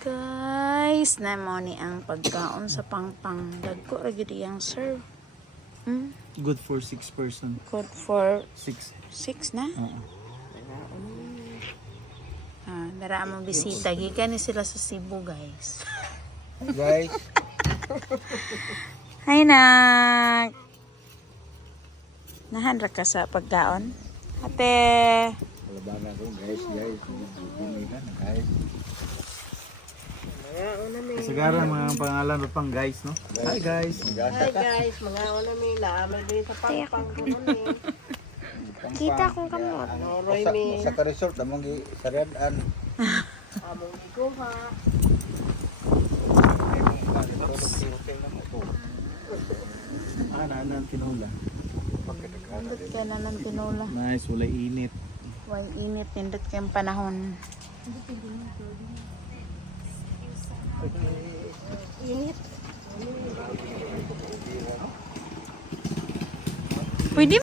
Guys, namo ni ang pagkaon sa pangpang. Dagko ra gyud iyang serve. Good for 6 person. Good for 6. 6 na. Dara mo bisita gikan ni sila sa Cebu, guys. Guys, Hi nak. Nahan ra ka sa pagkaon? Ate. labanan ko guys. Bumihan guys. Kasagaran mga pangalan at pang guys, no? Hi guys. Hi guys, mga una mila, may din sa pangpang ko ni. Kita kong kamot. Noroy mi, Sa ka-resort among gi sarian. among iguha. Naan tinola. Nindot ka na ng tinola. Nice, wala init. Way init, nindot ka yung panahon. Init. Pwede